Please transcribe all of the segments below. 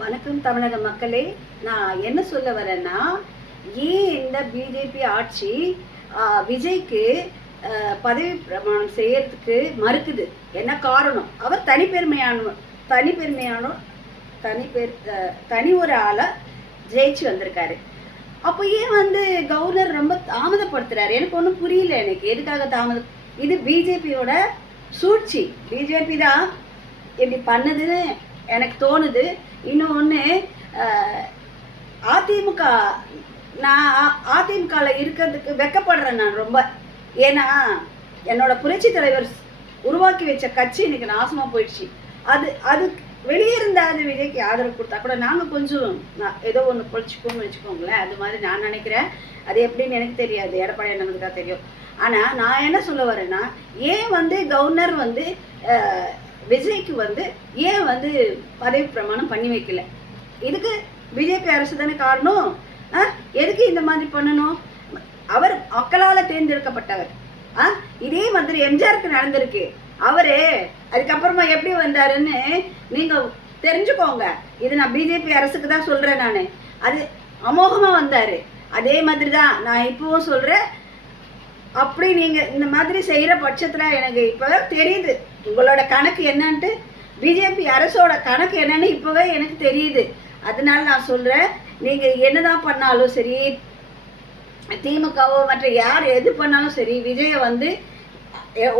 வணக்கம் தமிழக மக்களே. நான் என்ன சொல்ல வரேன்னா, ஏன் இந்த பிஜேபி ஆட்சி விஜய்க்கு பதவி பிரமாணம் செய்யறதுக்கு மறுக்குது? என்ன காரணம்? அவர் தனி ஒரு ஆளை ஜெயிச்சு வந்திருக்காரு. அப்போ ஏன் கவர்னர் ரொம்ப தாமதப்படுத்துறாரு? எனக்கு ஒன்றும் புரியல. எனக்கு எதுக்காக தாமதம்? இது பிஜேபியோட சூழ்ச்சி. பிஜேபி தான் இப்படி பண்ணுதுன்னு எனக்கு தோணுது. இன்னொன்று, அதிமுக நான் அதிமுகவில் இருக்கிறதுக்கு வெக்கப்படுறேன் நான் ரொம்ப. ஏன்னா என்னோட புரட்சி தலைவர் உருவாக்கி வச்ச கட்சி இன்னைக்கு நாசமாக போயிடுச்சு. அது வெளியே இருந்தாது விஜய்க்கு ஆதரவு கொடுத்தா கூட நாங்கள் கொஞ்சம் ஏதோ ஒன்று பொழிச்சுக்கோன்னு வச்சுக்கோங்களேன். அது மாதிரி நான் நினைக்கிறேன். அது எப்படின்னு எனக்கு தெரியாது, எடப்பாடி அண்ணனுக்கு தான் தெரியும். ஆனால் நான் என்ன சொல்ல வரேன்னா, ஏன் கவர்னர் விஜய்க்கு ஏன் பதவி பிரமாணம் பண்ணி வைக்கல? இதுக்கு பிஜேபி அரசு தானே காரணம். எதுக்கு இந்த மாதிரி பண்ணணும்? அவர் மக்களால் தேர்ந்தெடுக்கப்பட்டவர். இதே மாதிரி எம்ஜிஆருக்கு நடந்திருக்கு. அவரு அதுக்கப்புறமா எப்படி வந்தாருன்னு நீங்க தெரிஞ்சுக்கோங்க. இது நான் பிஜேபி அரசுக்கு தான் சொல்றேன். நான் அது அமோகமா வந்தாரு. அதே மாதிரி தான் நான் இப்பவும் சொல்றேன். அப்படி நீங்க இந்த மாதிரி செய்யற பட்சத்துல எனக்கு இப்பவே தெரியுது உங்களோட கணக்கு என்னன்ட்டு. பிஜேபி அரசோட கணக்கு என்னன்னு இப்பவே எனக்கு தெரியுது. அதனால நான் சொல்றேன், நீங்க என்னதான் பண்ணாலும் சரி, திமுகவோ மற்ற யார் எது பண்ணாலும் சரி, விஜயை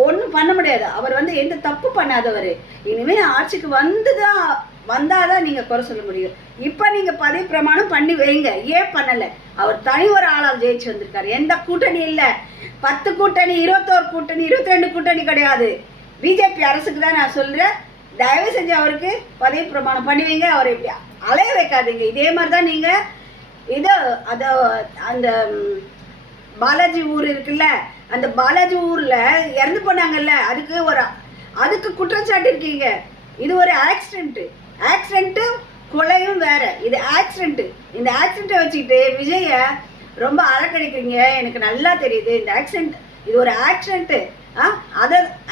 ஒன்றும் பண்ண முடியாது. அவர் எந்த தப்பு பண்ணாதவர். இனிமேல் ஆட்சிக்கு வந்தாதான் நீங்க குறை சொல்ல முடியும். இப்ப நீங்க பதவி பிரமாணம் பண்ணி வைங்க. ஏன் பண்ணல? அவர் தனி ஒரு ஆளால் ஜெயிச்சு வந்திருக்காரு. எந்த கூட்டணி இல்ல. 10 கூட்டணி, 21 கூட்டணி, 22 கூட்டணி கிடையாது. பிஜேபி அரசுக்கு தான் நான் சொல்றேன். தயவு செஞ்சு அவருக்கு பதவி பிரமாணம் பண்ணி வைங்க. அவரை இப்படி அலைய வைக்காதீங்க. இதே மாதிரி தான் நீங்க அந்த பாலாஜி ஊர் இருக்குல்ல, அந்த பாலாஜி ஊர்ல இறந்து போனாங்கல்ல, அதுக்கு குற்றச்சாட்டு இருக்கீங்க. இது ஒரு ஆக்சிடென்ட் கொலையும் வேற. இது ஆக்சிடென்ட். இந்த ஆக்சிடென்ட்டை வச்சுக்கிட்டு விஜய ரொம்ப அலக்கடிக்கிறீங்க. எனக்கு நல்லா தெரியுது. இந்த ஆக்சிடென்ட் இது ஒரு ஆக்சிடென்ட்.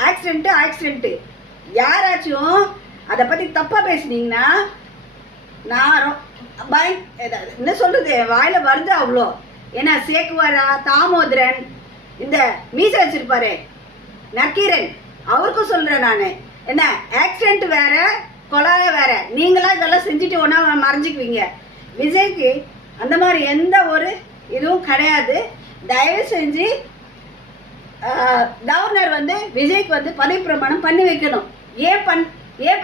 ஆக்சிடென்ட் யாராச்சும் அதை பத்தி தப்பா பேசுனீங்கன்னா நான் என்ன சொல்றது, வாயில வருது அவ்வளோ. ஏன்னா சேக்குவாரா, தாமோதரன், இந்த மீச வச்சிருப்பாரு நக்கீரன், அவருக்கும் சொல்றேன் நான். என்ன ஆக்சிடென்ட் வேற, கொலாய வேற. நீங்களா இதெல்லாம் செஞ்சுட்டு ஒன்றா மறைஞ்சிக்குவீங்க. விஜய்க்கு அந்த மாதிரி எந்த ஒரு இதுவும் கிடையாது. தயவு செஞ்சு கவர்னர் விஜய்க்கு பதவி பிரமாணம் பண்ணி வைக்கணும். ஏன்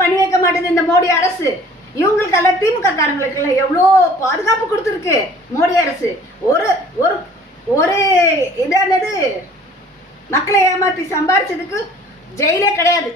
பண்ணி வைக்க மாட்டேங்குது இந்த மோடி அரசு? இவங்களுக்கெல்லாம் திமுக காரங்களுக்கெல்லாம் எவ்வளோ பாதுகாப்பு கொடுத்துருக்கு மோடி அரசு. ஒரு இதானது மக்களை ஏமாற்றி சம்பாரிச்சதுக்கு ஜெயிலே கிடையாது.